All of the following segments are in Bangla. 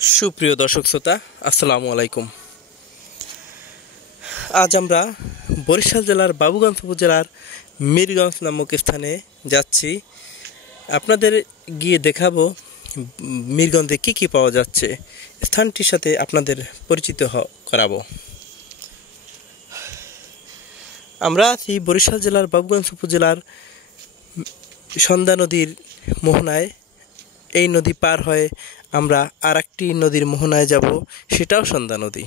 সুপ্রিয় দর্শক শ্রোতা, আসসালামু আলাইকুম। আজ আমরা বরিশাল জেলার বাবুগঞ্জ উপজেলার মিরগঞ্জ নামক স্থানে যাচ্ছি। আপনাদের গিয়ে দেখাবো মিরগঞ্জে কি কি পাওয়া যাচ্ছে, স্থানটির সাথে আপনাদের পরিচিত করাবো। আমরা আছি বরিশাল জেলার বাবুগঞ্জ উপজেলার সন্ধ্যা নদীর মোহনায়। এই নদী পার হয়ে আমরা আর একটি নদীর মোহনায় যাব, সেটাও সন্ধ্যা নদী।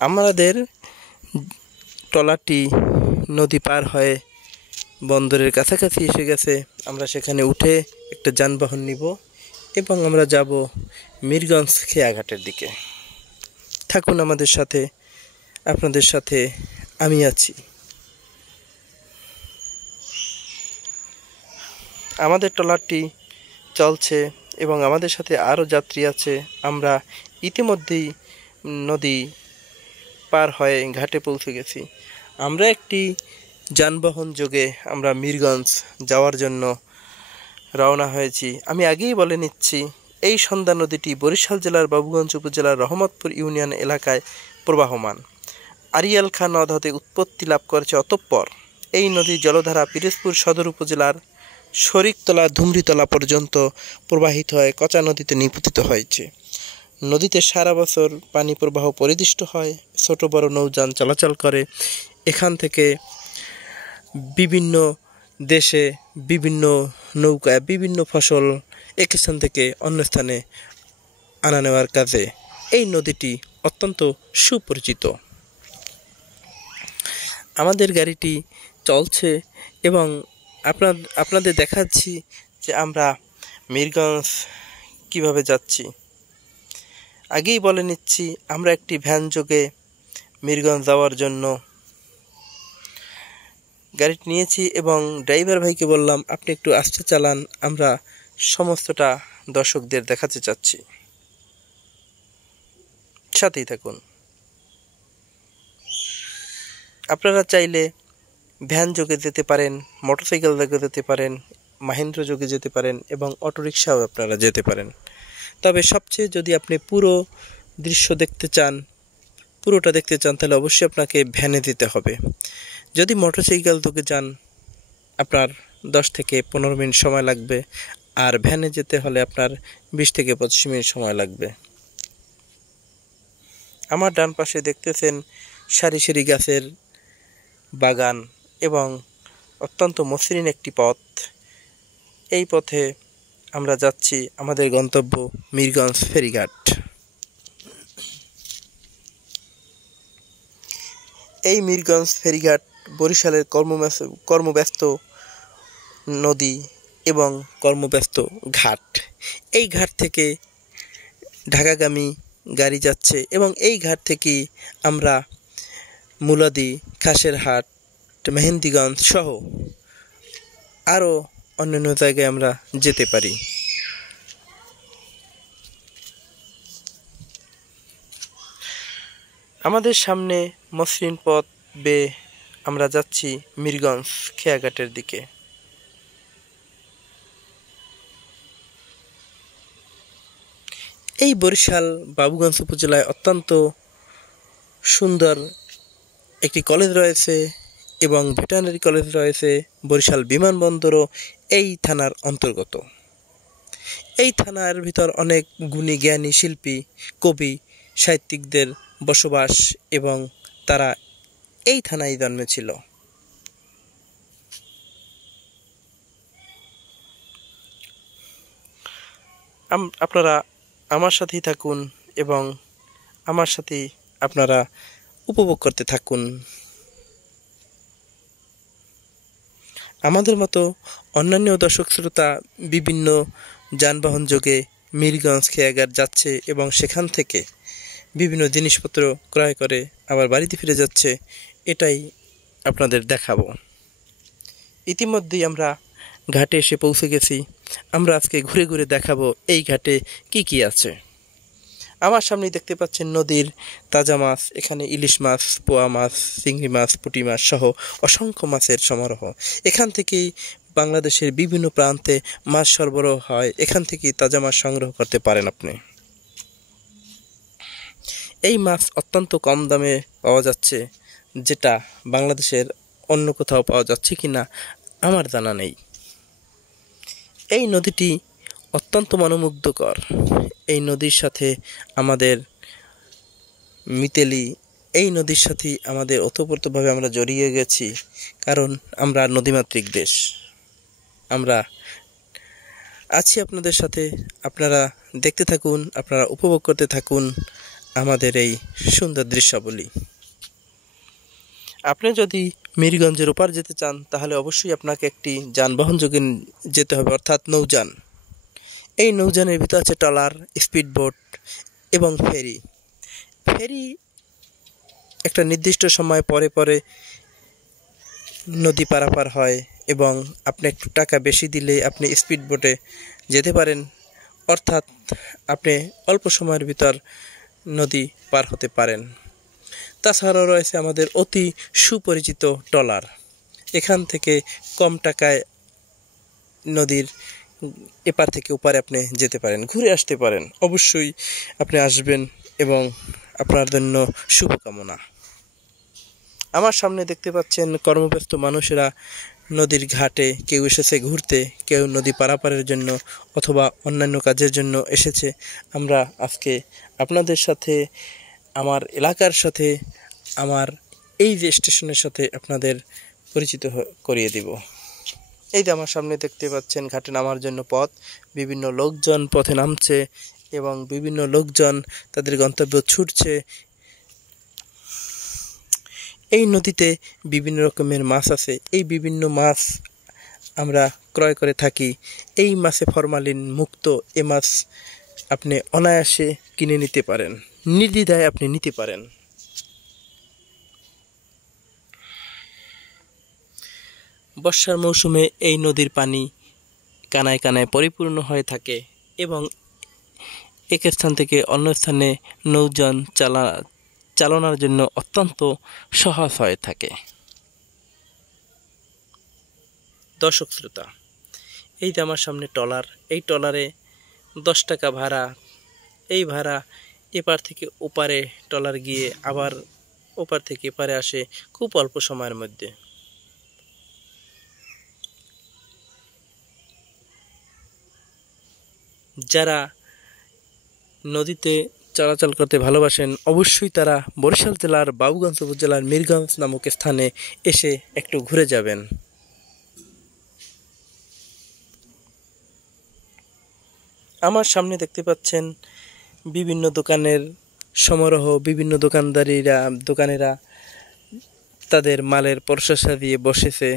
আমাদের ট্রলারটি নদী পার হয়ে বন্দরের কাছাকাছি এসে গেছে। আমরা সেখানে উঠে একটা যানবাহন নিব এবং আমরা যাব মিরগঞ্জ খেয়াঘাটের দিকে। থাকুন আমাদের সাথে, আপনাদের সাথে আমি আছি। আমাদের ট্রলারটি চলছে এবং আমাদের সাথে আরও যাত্রী আছে। আমরা ইতিমধ্যেই নদী পার হয়ে ঘাটে পৌঁছে গেছি। আমরা একটি যানবাহন যোগে আমরা মিরগঞ্জ যাওয়ার জন্য রওনা হয়েছি। আমি আগেই বলে নিচ্ছি, এই সন্ধ্যা নদীটি বরিশাল জেলার বাবুগঞ্জ উপজেলার রহমতপুর ইউনিয়ন এলাকায় প্রবাহমান। আরিয়াল খাঁ নদ হতে উৎপত্তি লাভ করেছে। অতঃপর এই নদীর জলধারা পিরোজপুর সদর উপজেলার শরিকতলা ধুমরিতলা পর্যন্ত প্রবাহিত হয়ে কচা নদীতে নিপতিত হয়েছে। নদীতে সারা বছর পানি প্রবাহ পরিদৃষ্ট হয়, ছোট বড় নৌযান চলাচল করে। এখান থেকে বিভিন্ন দেশে বিভিন্ন নৌকায় বিভিন্ন ফসল এক স্থান থেকে অন্য স্থানে আনা নেওয়ার কাজে এই নদীটি অত্যন্ত সুপরিচিত। আমাদের গাড়িটি চলছে এবং আপনাদের দেখাচ্ছি যে আমরা মিরগঞ্জ কিভাবে যাচ্ছি। আগেই বলে নিচ্ছি, আমরা একটি ভ্যান যোগে মিরগঞ্জ যাওয়ার জন্য গাড়িটি নিয়েছি এবং ড্রাইভার ভাইকে বললাম, আপনি একটু আস্তে চালান, আমরা সমস্তটা দর্শকদের দেখাতে চাচ্ছি। সাথেই থাকুন। আপনারা চাইলে ভ্যান যোগে যেতে পারেন, মোটরসাইকেল যোগে যেতে পারেন, মাহিন্দ্র যোগে যেতে পারেন এবং অটোরিকশাও আপনারা যেতে পারেন। তবে সবচেয়ে যদি আপনি পুরো দৃশ্য দেখতে চান, পুরোটা দেখতে চান, তাহলে অবশ্যই আপনাকে ভ্যানে যেতে হবে। যদি মোটরসাইকেল যোগে যান, আপনার 10 থেকে 15 মিনিট সময় লাগবে, আর ভ্যানে যেতে হলে আপনার 20 থেকে 25 মিনিট সময় লাগবে। আমার ডান পাশে দেখতেছেন সারি সারি গাছের বাগান এবং অত্যন্ত মসৃণ একটি পথ। এই পথে আমরা যাচ্ছি আমাদের গন্তব্য মিরগঞ্জ ফেরিঘাট। এই মিরগঞ্জ ফেরিঘাট বরিশালের কর্মব্যস্ত নদী এবং কর্মব্যস্ত ঘাট। এই ঘাট থেকে ঢাকাগামী গাড়ি যাচ্ছে এবং এই ঘাট থেকে আমরা মুলাদি, খাসেরহাট, মেহেন্দিগঞ্জ সহ আরও অন্যান্য জায়গায় আমরা যেতে পারি। আমাদের সামনে মসৃণ পথ বেয়ে আমরা যাচ্ছি মিরগঞ্জ খেয়াঘাটের দিকে। এই বরিশাল বাবুগঞ্জ উপজেলায় অত্যন্ত সুন্দর একটি কলেজ রয়েছে এবং ভেটেরিনারি কলেজ রয়েছে। বরিশাল বিমানবন্দরও এই থানার অন্তর্গত। এই থানার ভিতর অনেক গুণী জ্ঞানী শিল্পী, কবি, সাহিত্যিকদের বসবাস এবং তারা এই থানায় জন্মেছিল। আপনারা আমার সাথেই থাকুন এবং আমার সাথেই আপনারা উপভোগ করতে থাকুন। আমাদের মতো অন্যান্য দর্শক শ্রোতা বিভিন্ন যানবাহন যোগে মিরগঞ্জ খেয়াঘাট যাচ্ছে এবং সেখান থেকে বিভিন্ন জিনিসপত্র ক্রয় করে আবার বাড়িতে ফিরে যাচ্ছে। এটাই আপনাদের দেখাবো। ইতিমধ্যেই আমরা ঘাটে এসে পৌঁছে গেছি। আমরা আজকে ঘুরে ঘুরে দেখাবো এই ঘাটে কি কি আছে। আমার সামনেই দেখতে পাচ্ছেন নদীর তাজা মাছ। এখানে ইলিশ মাছ, পোয়া মাছ, চিংড়ি মাছ, পুঁটি মাছ সহ অসংখ্য মাছের সমারোহ। এখান থেকেই বাংলাদেশের বিভিন্ন প্রান্তে মাছ সরবরাহ হয়, এখান থেকে তাজা মাছ সংগ্রহ করতে পারেন আপনি। এই মাছ অত্যন্ত কম দামে পাওয়া যাচ্ছে, যেটা বাংলাদেশের অন্য কোথাও পাওয়া যাচ্ছে কিনা আমার জানা নেই। এই নদীটি অত্যন্ত মনোমুগ্ধকর। এই নদীর সাথে আমাদের মিতেলি, এই নদীর সাথে আমাদের ওতপ্রোতভাবে আমরা জড়িয়ে গেছি, কারণ আমরা নদীমাতৃক দেশ। আমরা আছি আপনাদের সাথে, আপনারা দেখতে থাকুন, আপনারা উপভোগ করতে থাকুন আমাদের এই সুন্দর দৃশ্যাবলী। আপনি যদি মিরগঞ্জের ওপার যেতে চান তাহলে অবশ্যই আপনাকে একটি যানবাহন যোগে যেতে হবে, অর্থাৎ নৌযান। এই নৌযানের ভিতরে আছে ট্রলার, স্পিডবোট এবং ফেরি। ফেরি একটা নির্দিষ্ট সময় পরে পরে নদী পারাপার হয় এবং আপনি একটু টাকা বেশি দিলে আপনি স্পিডবোটে যেতে পারেন, অর্থাৎ আপনি অল্প সময়ের ভিতর নদী পার হতে পারেন। তাছাড়াও রয়েছে আমাদের অতি সুপরিচিত ট্রলার। এখান থেকে কম টাকায় নদীর এপার থেকে ওপারে আপনি যেতে পারেন, ঘুরে আসতে পারেন। অবশ্যই আপনি আসবেন এবং আপনার জন্য শুভকামনা। আমার সামনে দেখতে পাচ্ছেন কর্মব্যস্ত মানুষেরা নদীর ঘাটে, কেউ এসেছে ঘুরতে, কেউ নদী পারাপারের জন্য অথবা অন্যান্য কাজের জন্য এসেছে। আমরা আজকে আপনাদের সাথে, আমার এলাকার সাথে, আমার এই যে স্টেশনের সাথে আপনাদের পরিচিত করিয়ে দিব। এই যে আমার সামনে দেখতে পাচ্ছেন ঘাটে নামার জন্য পথ, বিভিন্ন লোকজন পথে নামছে এবং বিভিন্ন লোকজন তাদের গন্তব্য ছুটছে। এই নদীতে বিভিন্ন রকমের মাছ আছে, এই বিভিন্ন মাছ আমরা ক্রয় করে থাকি। এই মাছে ফরমালিন মুক্ত, এ মাছ আপনি অনায়াসে কিনে নিতে পারেন, নির্দ্বিধায় আপনি নিতে পারেন। বর্ষার মৌসুমে এই নদীর পানি কানায় কানায় পরিপূর্ণ হয়ে থাকে এবং এক স্থান থেকে অন্য স্থানে নৌযান চালানোর জন্য অত্যন্ত সহজ হয়ে থাকে। দর্শক শ্রোতা, এই যে আমার সামনে ট্রলার, এই ট্রলারে 10 টাকা ভাড়া। এই ভাড়া এপার থেকে ওপারে ট্রলার গিয়ে আবার ওপার থেকে এপারে আসে খুব অল্প সময়ের মধ্যে। যারা নদীতে চলাচল করতে ভালোবাসেন অবশ্যই তারা বরিশাল জেলার বাবুগঞ্জ উপজেলার মিরগঞ্জ নামক স্থানে এসে একটু ঘুরে যাবেন। আমার সামনে দেখতে পাচ্ছেন বিভিন্ন দোকানের সমারোহ, বিভিন্ন দোকানেরা তাদের মালের পরশাসা দিয়ে বসেছে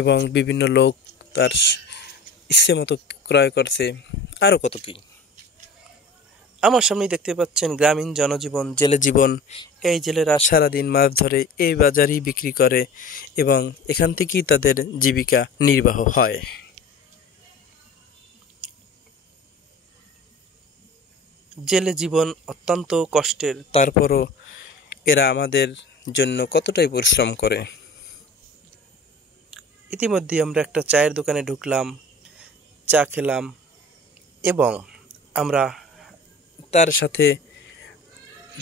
এবং বিভিন্ন লোক তার ইচ্ছে মতো ক্রয় করছে, আরও কত কি। আমার সামনেই দেখতে পাচ্ছেন গ্রামীণ জনজীবন, জেলে জীবন। এই জেলেরা সারাদিন মাছ ধরে এই বাজারেই বিক্রি করে এবং এখান থেকেই তাদের জীবিকা নির্বাহ হয়। জেলে জীবন অত্যন্ত কষ্টের, তারপরও এরা আমাদের জন্য কতটাই পরিশ্রম করে। ইতিমধ্যে আমরা একটা চায়ের দোকানে ঢুকলাম, চা খেলাম এবং আমরা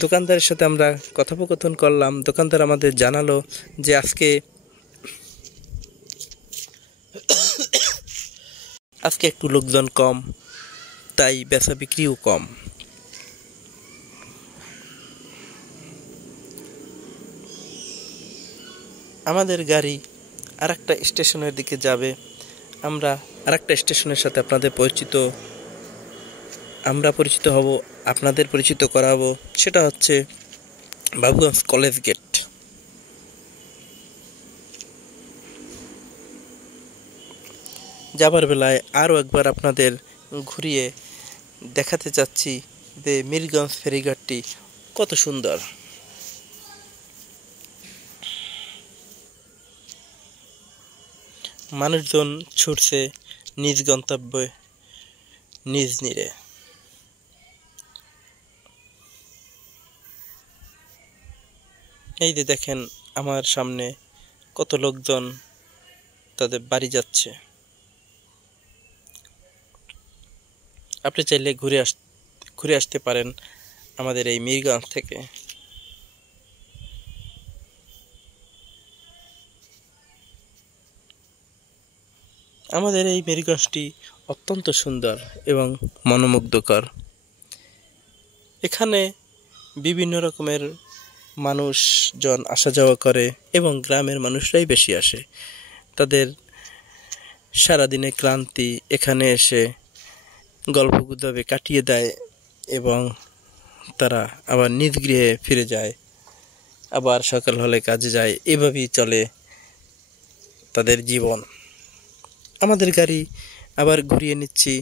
দোকানদারের সাথে আমরা কথোপকথন করলাম। দোকানদার আমাদের জানালো যে আজকে একটু লোকজন কম, তাই বেচা বিক্রিও কম। আমাদের গাড়ি আরেকটা স্টেশনের দিকে যাবে। আমরা আরেকটা স্টেশনের সাথে আমরা পরিচিত হব, আপনাদের পরিচিত করাবো। সেটা হচ্ছে বাবুগঞ্জ কলেজ গেট। যাবার বেলায় আরও একবার আপনাদের ঘুরিয়ে দেখাতে চাচ্ছি যে মিরগঞ্জ ফেরিঘাটটি কত সুন্দর। মানুষজন ছুটছে নিজ গন্তব্যে নিজ নীড়ে। এই যে দেখেন আমার সামনে কত লোকজন তাদের বাড়ি যাচ্ছে। আপনি চাইলে ঘুরে আসতে পারেন আমাদের এই মিরগঞ্জ থেকে। আমাদের এই মিরগঞ্জটি অত্যন্ত সুন্দর এবং মনোমুগ্ধকর। এখানে বিভিন্ন রকমের মানুষজন আসা যাওয়া করে এবং গ্রামের মানুষরাই বেশি আসে। তাদের সারাদিনে ক্লান্তি এখানে এসে গল্পগুজবে কাটিয়ে দেয় এবং তারা আবার নিজ গৃহে ফিরে যায়, আবার সকাল হলে কাজে যায়। এভাবেই চলে তাদের জীবন। আমাদের গাড়ি আবার ঘুরিয়ে নিচ্ছি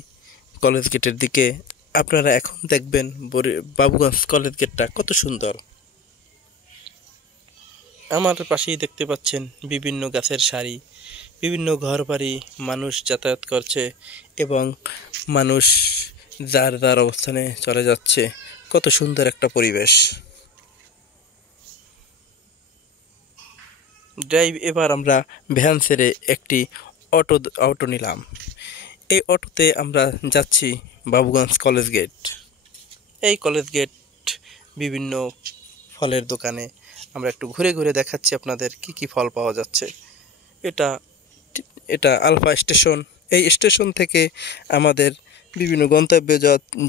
কলেজ গেটের দিকে। আপনারা এখন দেখবেন বাবুগঞ্জ কলেজ গেটটা কত সুন্দর। আমার পাশেই দেখতে পাচ্ছেন বিভিন্ন গাছের সারি, বিভিন্ন ঘরবাড়ি, মানুষ যাতায়াত করছে এবং মানুষ যার যার অবস্থানে চলে যাচ্ছে। কত সুন্দর একটা পরিবেশ। এবার আমরা ভ্যান ছেড়ে একটি অটো নিলাম। এই অটোতে আমরা যাচ্ছি বাবুগঞ্জ কলেজ গেট। এই কলেজ গেট বিভিন্ন ফলের দোকানে আমরা একটু ঘুরে ঘুরে দেখাচ্ছি আপনাদের কি কি ফল পাওয়া যাচ্ছে। এটা এটা আলফা স্টেশন। এই স্টেশন থেকে আমাদের বিভিন্ন গন্তব্যে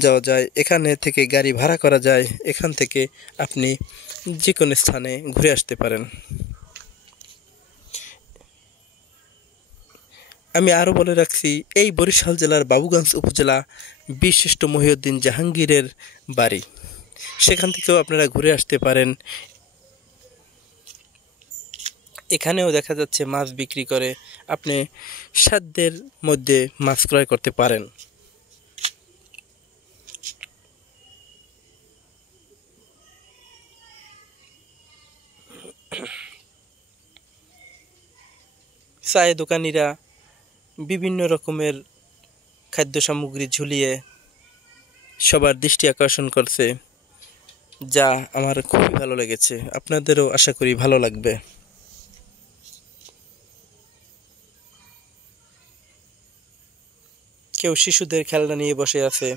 যাওয়া যায়। এখানে থেকে গাড়ি ভাড়া করা যায়। এখান থেকে আপনি যে কোনো স্থানে ঘুরে আসতে পারেন। আমি আরও বলে রাখছি, এই বরিশাল জেলার বাবুগঞ্জ উপজেলা বীরশ্রেষ্ঠ মহিউদ্দিন জাহাঙ্গীরের বাড়ি। সেখান থেকেও আপনারা ঘুরে আসতে পারেন। এখানেও দেখা যাচ্ছে মাছ বিক্রি করে, আপনি সাধ্যের মধ্যে মাছ ক্রয় করতে পারেন। চায়ে দোকানিরা বিভিন্ন রকমের খাদ্য সামগ্রী ঝুলিয়ে সবার দৃষ্টি আকর্ষণ করছে, যা আমার খুবই ভালো লেগেছে। আপনাদেরও আশা করি ভালো লাগবে। কেউ শিশুদের খেলনা নিয়ে বসে আছে।